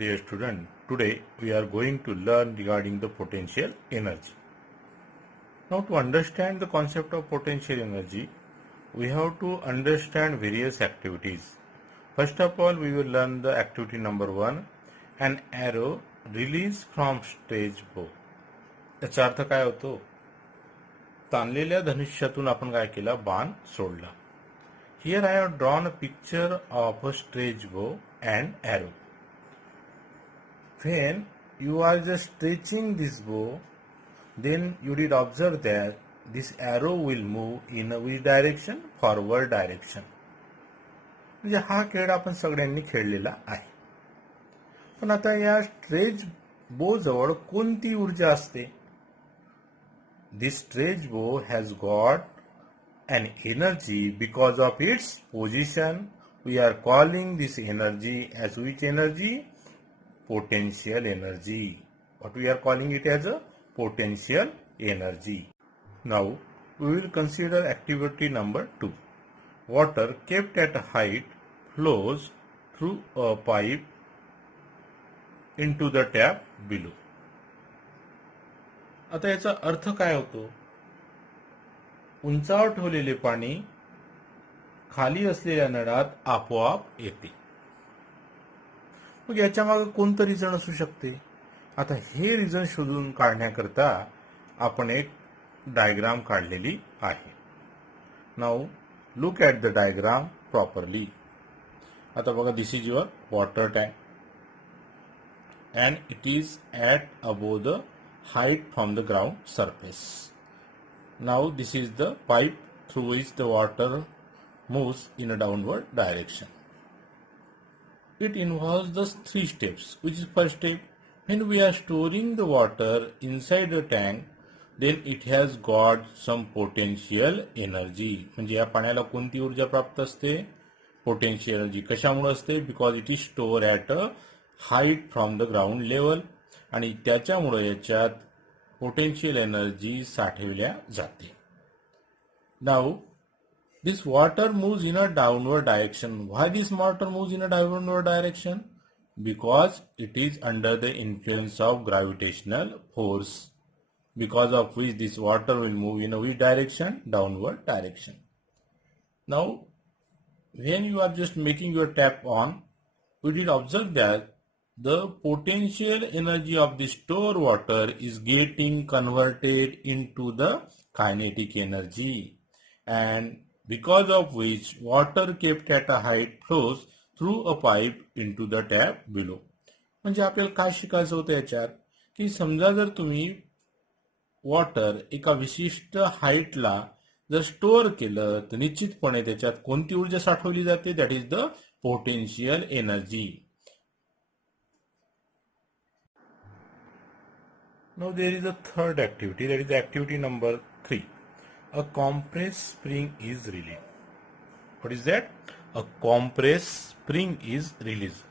Dear student, today we are going to learn regarding the potential energy. Now to understand the concept of potential energy, we have to understand various activities. First of all, we will learn the activity number 1, an arrow released from stage bow. याचा अर्थ काय होतो? ताणलेल्या धनुष्यातून आपण काय केला? बाण सोडला. Here I have drawn a picture of a stretch bow and arrow. When you are just stretching this bow, then you did observe that this arrow will move in a which direction? Forward direction. म्हणजे हा खेळ आपण सगळ्यांनी खेळलेला आहे. पण आता या stretch बो जवळ कोणती ऊर्जा असते? This stretch bow has got an energy because of its position. We are calling this energy as which energy? Potential energy. What we are calling it as a potential energy. Now we will consider activity number 2. Water kept at a height flows through a pipe into the tap below. आता याचा अर्थ काय होतो? उंचावर ठेवलेले पाणी खाली असलेल्या नळात आपोआप येते. मग याच्या मागे कोणतं रिझन असू शकते? आता हे रिझन शोधून काढण्याकरता आपण एक डायग्राम काढलेली आहे. Now look at the diagram properly. आता बघा, this is your water tank and it is at above the height from the ground surface. Now this is the pipe through which the water moves in a downward direction. It involves the 3 steps. Which is first step? When we are storing the water inside the tank, then it has got some potential energy. म्हणजे या पाण्याला कोणती ऊर्जा प्राप्त असते? Potential energy. कशामुळे असते? Because it is stored at a height from the ground level. आणि त्याच्यामुळे याच्यात पोटेन्शियल एनर्जी साठवल्या जाते. Now this water moves in a downward direction. Why this water moves in a downward direction? Because it is under the influence of gravitational force, because of which this water will move in a which direction? Downward direction. Now when you are just making your tap on, we did observe that the potential energy of the stored water is getting converted into the kinetic energy, and because of which water kept at a height flows through a pipe into the tap below. म्हणजे आपल्याला काय शिकायचं होतं याच्यात? की समजा जर तुम्ही वॉटर एका विशिष्ट हाईटला जर स्टोअर केलं तर निश्चितपणे त्याच्यात कोणती ऊर्जा साठवली जाते? That is the potential energy. Now there is a third activity, that is activity number 3. A compressed spring is released. What is that? A compressed spring is released.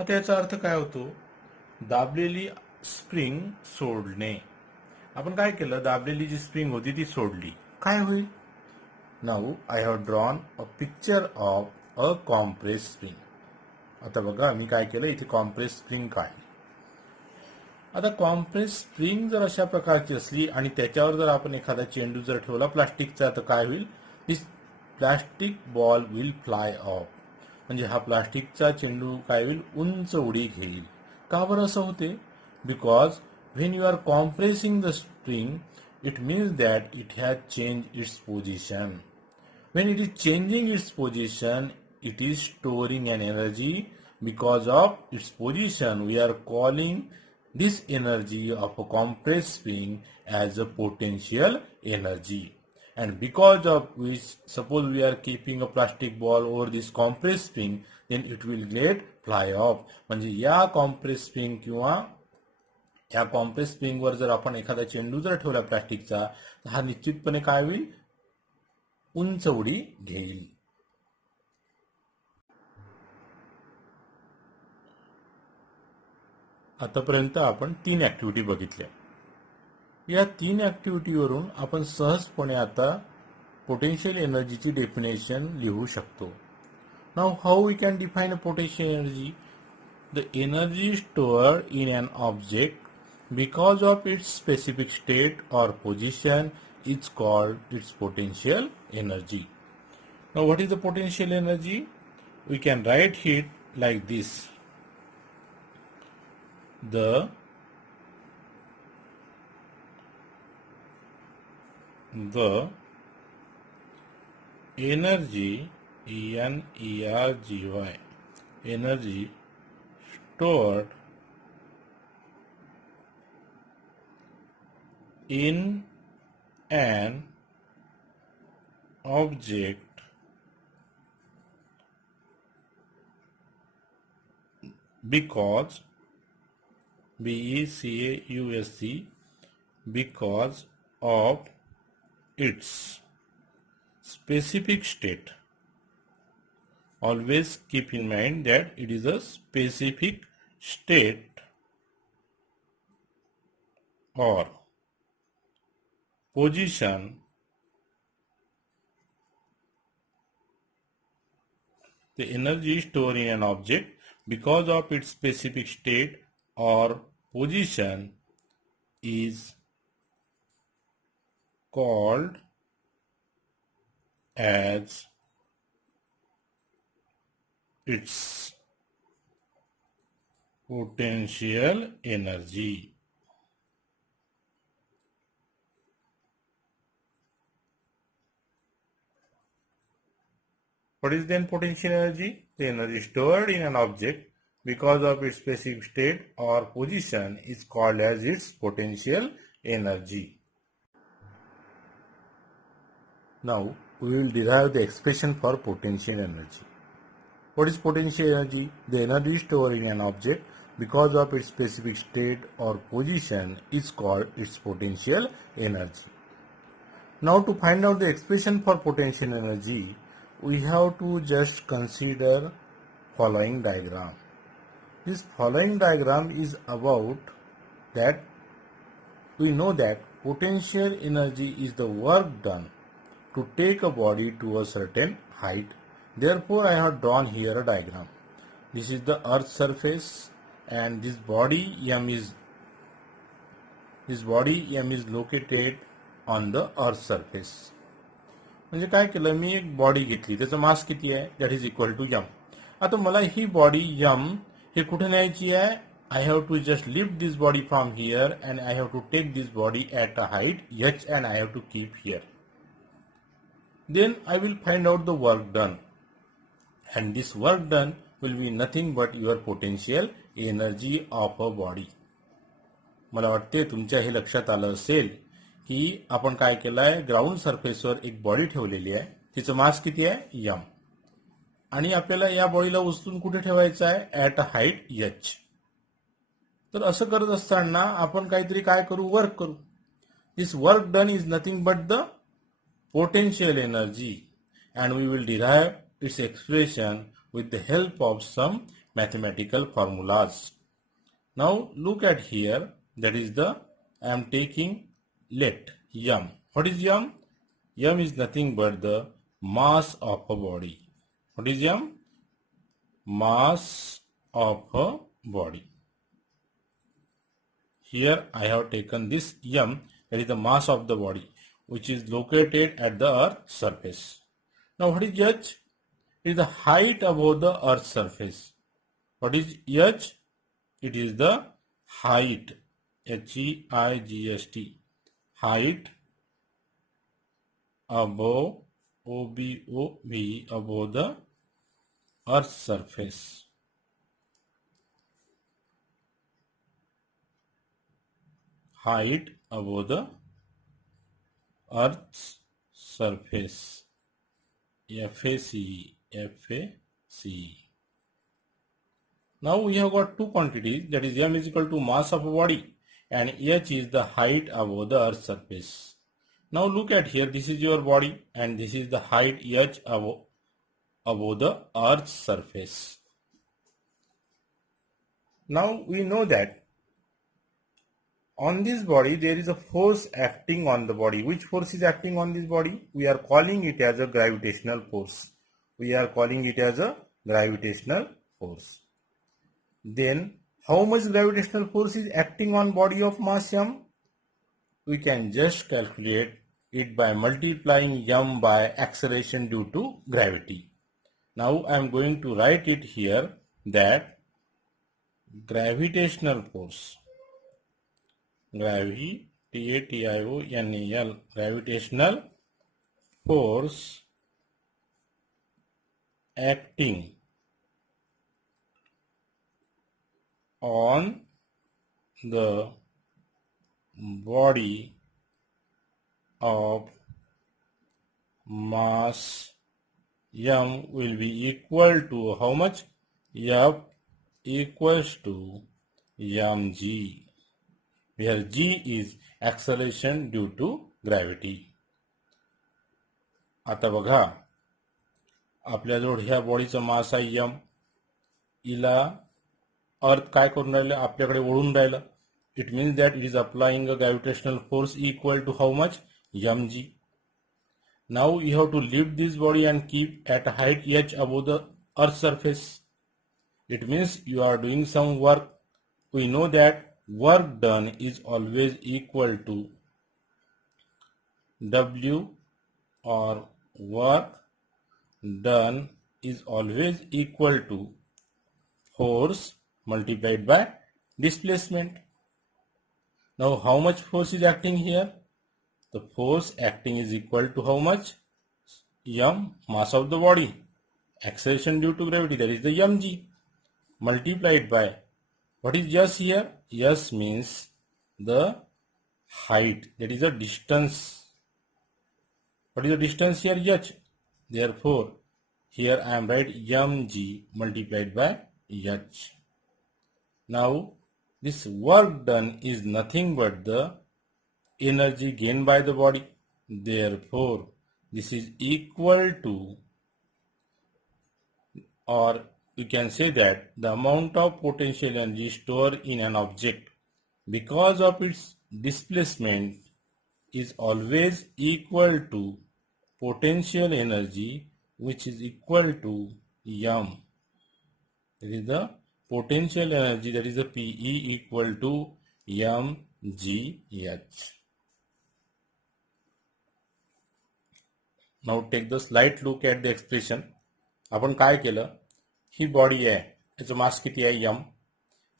आता याचा अर्थ काय होतो? दाबलेली स्प्रिंग सोडणे. आपण काय केलं? दाबलेली जी स्प्रिंग होती ती सोडली. काय होईल? Now I have drawn a picture of a compress spring. आता बघा, मी काय केलं? इथे कॉम्प्रेस स्प्रिंग काढली. आता कॉम्प्रेस स्प्रिंग जर अशा प्रकारची असली आणि त्याच्यावर जर आपण एखादा चेंडू जर ठेवला प्लास्टिकचा, तर काय होईल? This plastic ball will fly of. म्हणजे हा प्लास्टिकचा चेंडू काय होईल? उंच उडी घेईल. का बरं असं होते? Because when you are compressing the spring, it means that it has change its position. When it is changing its position, it is storing an energy. Because of its position, we are calling this energy of a compressed spring as a potential energy. And because of which, suppose we are keeping a plastic ball over this compressed spring, then it will get fly off. म्हणजे या compressed spring किंवा या compressed spring वर जर आपण एखादा चेंडू जर ठेवला प्लास्टिकचा, तर हा निश्चितपणे काय होईल? उंच उडी घेईल. आतापर्यंत आपण 3 ऍक्टिव्हिटी बघितल्या. या 3 ऍक्टिव्हिटीवरून आपण सहजपणे आता पोटेन्शियल एनर्जीची डेफिनेशन लिहू शकतो. Now how we can define a potential energy? The energy stored in an object because of its specific state or position is called its potential energy. Now what is the potential energy? We can write it like this. The energy, energy, energy stored in an object because BECAUSE because of its specific state. Always keep in mind that it is a specific state or position. The energy stored in an object because of its specific state or position is called as its potential energy. What is then potential energy? The energy stored in an object because of its specific state or position is called as its potential energy. Now we will derive the expression for potential energy. What is potential energy? The energy stored in an object because of its specific state or position is called its potential energy. Now to find out the expression for potential energy, we have to just consider following diagram. This following diagram is about that we know that potential energy is the work done to take a body to a certain height. Therefore, I have drawn here a diagram. This is the Earth's surface, and this body M is located on the Earth's surface. म्हणजे काय केलं मी एक body घेतली त्याचं mass किती आहे that is equal to m. आता मला ही बॉडी यम हे कुठे न्यायची आहे. I have to just lift this body from here and I have to take this body at a height h and I have to keep here. Then I will find out the work done, and this work done will be nothing but your potential energy of a body. मला वाटते तुमच्या हे लक्षात आलं असेल की आपण काय केलंय ग्राउंड सरफेसवर एक बॉडी ठेवलेली आहे तिचं मास किती आहे यम आणि आपल्याला या बॉडीला उचलून कुठे ठेवायचं आहे ॲट अ हाईट h. तर असं करत असताना आपण काहीतरी काय करू वर्क करू. This work done is nothing but the potential energy, and we will derive its expression with the help of some mathematical formulas. Now look at here, that is the I am taking let m. What is m? M is nothing but the mass of a body. What is m? Mass of a body. Here I have taken this m, that is the mass of the body, which is located at the Earth's surface. Now what is h? It is the height above the Earth's surface. What is h? It is the height, H-E-I-G-S-T, height above, O-B-O-V, above the Earth's surface. Height above the Earth's surface, F-A-C-E. Now we have got two quantities, that is m is equal to mass of a body and h is the height above the Earth's surface. Now look at here, this is your body and this is the height h above the Earth's surface. Now we know that on this body there is a force acting on the body. Which force is acting on this body? We are calling it as a gravitational force. We are calling it as a gravitational force. then how much gravitational force is acting on body of mass m? We can just calculate it by multiplying m by acceleration due to gravity. Now I am going to write it here that gravitational force, gravitational force acting on the body of mass m will be equal to how much? F equals to mg, where g is acceleration due to gravity. आता बघा, आपल्याजवळ ह्या बॉडीचा मास आहे m, इला अर्थ काय करून राहिलं? आपल्याकडे वळून राहिलं. It means that it is applying a gravitational force equal to how much? mg. Now you have to lift this body and keep at a height h above the earth's surface. It means you are doing some work. We know that work done is always equal to W, or work done is always equal to force multiplied by displacement. Now how much force is acting here? The force acting is equal to how much? M, mass of the body, acceleration due to gravity, that is the mg, multiplied by, what is s here? S means the height, that is the distance. What is the distance here? H. Therefore, here I am writing mg multiplied by h. Now, this work done is nothing but the energy gained by the body. Therefore, this is equal to, or you can say that the amount of potential energy stored in an object because of its displacement is always equal to potential energy, which is equal to m. That is the potential energy, that is the Pe equal to mgh. Now take the slight look at the expression. आपण काय केलं? ही body आहे, याचं मास किती आहे? m.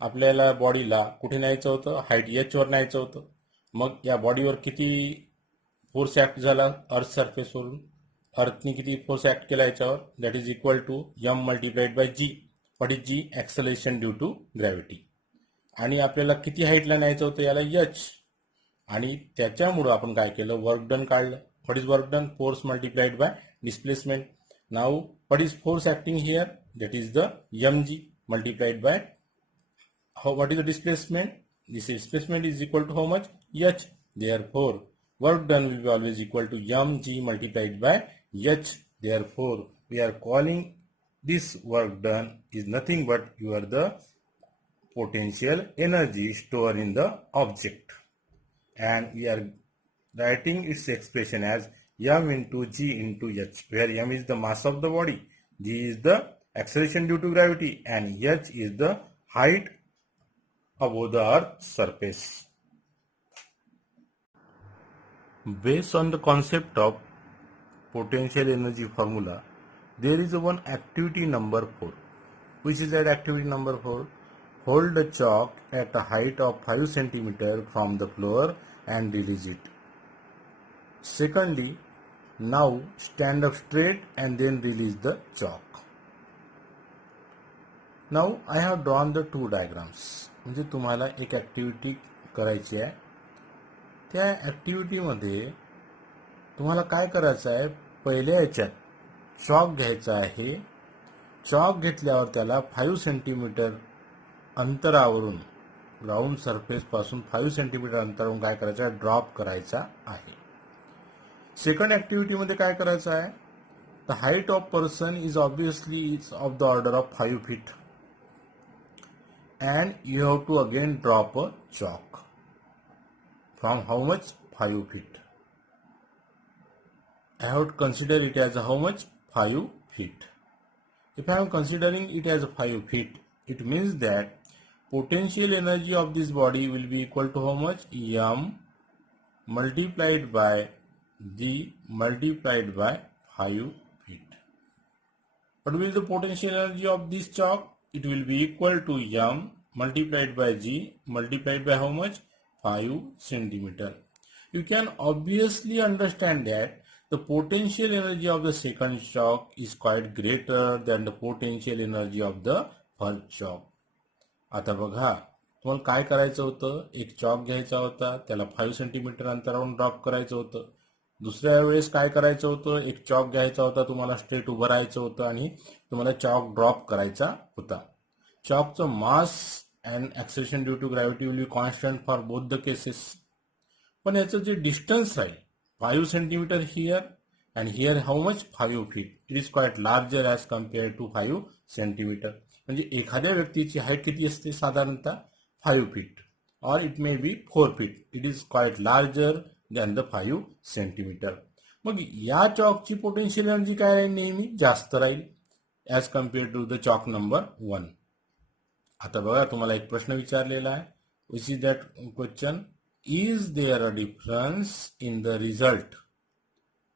आपल्याला बॉडीला कुठे न्यायचं होतं? हाईट h वर न्यायचं होतं. मग या बॉडीवर किती फोर्स ऍक्ट झाला? अर्थ सरफेसवरून अर्थने किती फोर्स ऍक्ट केला याच्यावर? That is equal to m multiplied by g. What is g? Acceleration due to gravity. आणि आपल्याला किती हाईटला न्यायचं होतं? याला h. आणि त्याच्यामुळं आपण काय केलं? वर्क डन काढलं. What is work done? Force multiplied by displacement. Now, what is force acting here? That is the mg multiplied by what is the displacement? This displacement is equal to how much? h. Therefore, work done will be always equal to mg multiplied by h. Therefore, we are calling this work done is nothing but the potential energy stored in the object, and we are writing its expression as m into g into h, where m is the mass of the body, g is the acceleration due to gravity, and h is the height above the earth's surface. Based on the concept of potential energy formula, there is one activity number 4. Which is that activity number 4? Hold the chalk at a height of 5 cm from the floor and release it. Secondly, now stand up straight and then release the chalk. Now I have drawn the two diagrams. म्हणजे तुम्हाला एक activity करायची आहे. त्या ॲक्टिव्हिटीमध्ये तुम्हाला काय करायचं आहे? पहिल्या याच्यात चॉक घ्यायचा आहे. चॉक घेतल्यावर त्याला 5 सेंटीमीटर अंतरावरून, ग्राउंड सरफेसपासून 5 सेंटीमीटर अंतरावरून काय करायचं आहे? ड्रॉप करायचा आहे. सेकंड ॲक्टिव्हिटीमध्ये काय करायचं आहे? The height of person is obviously is of the order of 5 feet, and you have to again drop a chalk from how much? 5 feet. I have to consider it as how much? 5 feet. If I am considering it as 5 feet, It means that potential energy of this body will be equal to how much? M multiplied by G multiplied by 5 feet. What will be the potential energy of this chalk? It will be equal to M multiplied by G multiplied by how much? 5 centimeter. You can obviously understand that the potential energy of the second chalk is quite greater than the potential energy of the first chalk. आता बघा, तुम्हाला काय करायचं होतं? एक chalk घ्यायचा होता, त्याला 5 सेंटीमीटर अंतरावरून ड्रॉप करायचं होतं. दुसऱ्या वेळेस काय करायचं होतं? एक चॉक घ्यायचा होता, तुम्हाला स्ट्रेट उभं राहायचं होतं आणि तुम्हाला चॉक ड्रॉप करायचा होता. चॉकचं mass and acceleration due to gravity will be constant for both the cases. पण याचं जे डिस्टन्स राहील 5 centimetre here and here how much? 5 feet. It is quite larger as compare to 5 centimetre. म्हणजे एखाद्या व्यक्तीची हाईट किती असते? साधारणतः 5 फीट और it may be 4 feet. It is quite larger than the 5 centimetre. मग या चॉकची पोटेन्शियल एनर्जी काय राहील? नेहमी जास्त राहील as compare to the chalk number 1. आता बघा, तुम्हाला एक प्रश्न विचारलेला आहे. Which is that question? Is there a difference in the result?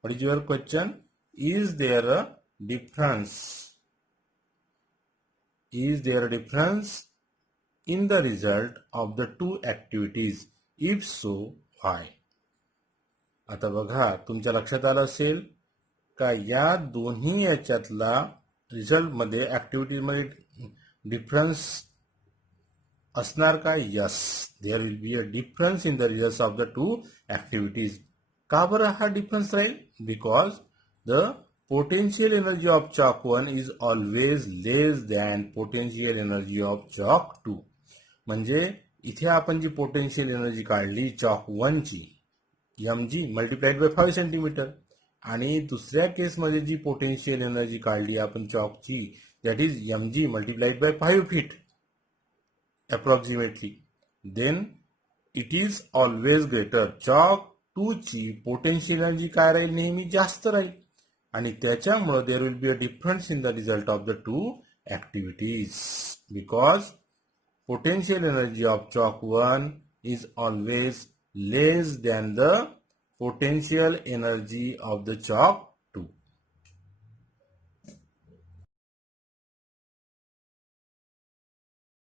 What is your question? Is there a difference? Is there a difference in the result of the two activities? If so, why? आता बघा, तुमच्या लक्षात आलं असेल का या दोन्ही याच्यातला रिझल्टमध्ये ॲक्टिव्हिटीमध्ये डिफरन्स असणार का? Yes, there will be a difference in the results of the two activities. का बरं हा डिफरन्स राहील? Because the potential energy of chalk 1 is always less than potential energy of chalk 2. म्हणजे इथे आपण जी पोटेन्शियल एनर्जी काढली चॉक 1 ची mg मल्टिप्लाइड बाय 5 सेंटीमीटर आणि दुसऱ्या केसमध्ये जी पोटेन्शियल एनर्जी काढली आपण चॉकची that is mg multiplied by 5 feet approximately, then it is always greater. Chalk 2 ची पोटेन्शियल एनर्जी काय राहील? नेहमी जास्त राहील आणि त्याच्यामुळे there will be a difference in the result of the two activities because potential energy of chalk 1 is always less than the potential energy of the chalk